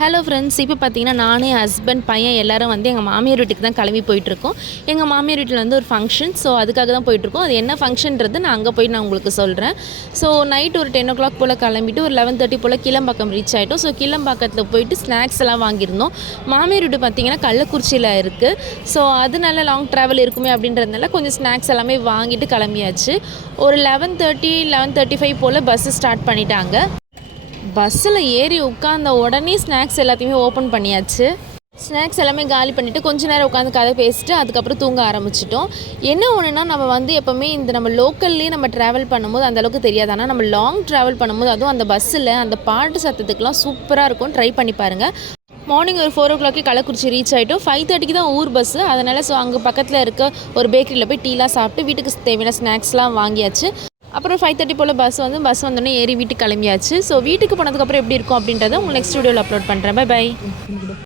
Hello friends, இப்போ பார்த்தீங்கன்னா நானே ஹஸ்பண்ட் பையன் எல்லோரும் வந்து எங்கள் மாமியார் வீட்டுக்கு தான் கிளம்பி போயிட்டுருக்கோம். எங்கள் மாமியார் வீட்டில் வந்து ஒரு ஃபங்க்ஷன், ஸோ அதுக்காக தான் போயிட்டுருக்கோம். அது என்ன ஃபங்க்ஷன்றது நான் அங்கே போய் நான் உங்களுக்கு சொல்கிறேன். ஸோ நைட் ஒரு 10 o'clock போல் கிளம்பிட்டு ஒரு 11:30 போல் கிளம்பாக்கம் ரீச் ஆகிட்டோம். ஸோ கிளம்பாக்கத்தில் போயிட்டு ஸ்நாக்ஸ் எல்லாம் வாங்கியிருந்தோம். மாமியார் வீடு பார்த்திங்கன்னா கள்ளக்குறிச்சியில் இருக்குது. ஸோ அதனால லாங் ட்ராவல் இருக்குமே அப்படின்றதுனால கொஞ்சம் ஸ்நாக்ஸ் எல்லாமே வாங்கிட்டு கிளம்பியாச்சு. ஒரு 11:30 11:35 போல் பஸ்ஸு ஸ்டார்ட் பண்ணிட்டாங்க. பஸ்ஸில் ஏறி உட்காந்த உடனே ஸ்நாக்ஸ் எல்லாத்தையுமே ஓப்பன் பண்ணியாச்சு. ஸ்நாக்ஸ் எல்லாமே காலி பண்ணிவிட்டு கொஞ்சம் நேரம் உட்காந்து கதை பேசிட்டு அதுக்கப்புறம் தூங்க ஆரம்பிச்சிட்டோம். என்ன ஒன்றுனா, நம்ம வந்து எப்போவுமே இந்த நம்ம லோக்கல்லேயே நம்ம ட்ராவல் பண்ணும்போது அந்தளவுக்கு தெரியாது. ஆனால் நம்ம லாங் ட்ராவல் பண்ணும்போது அதுவும் அந்த பஸ்ஸில் அந்த பாட்டு சத்தத்துக்குலாம் சூப்பராக இருக்கும். ட்ரை பண்ணி பாருங்கள். மார்னிங் ஒரு 4 o'clock கள்ளக்குறிச்சி ரீச் ஆகிட்டோம். 5:30 தான் ஊர் பஸ்ஸு. அதனால் ஸோ அங்கே பக்கத்தில் இருக்க ஒரு பேக்கரியில் போய் டீலாம் சாப்பிட்டு வீட்டுக்கு தேவையான ஸ்நாக்ஸ்லாம் வாங்கியாச்சு. அப்புறம் 5:30 போல் பஸ் வந்தோடனே ஏறி வீட்டுக்கு கிளம்பியாச்சு. ஸோ வீட்டுக்கு போனதுக்கப்புறம் எப்படி இருக்கும் அப்படின்றத உங்களுக்கு நெக்ஸ்ட் வீடியோவில் அப்லோட் பண்ணுறேன். பை.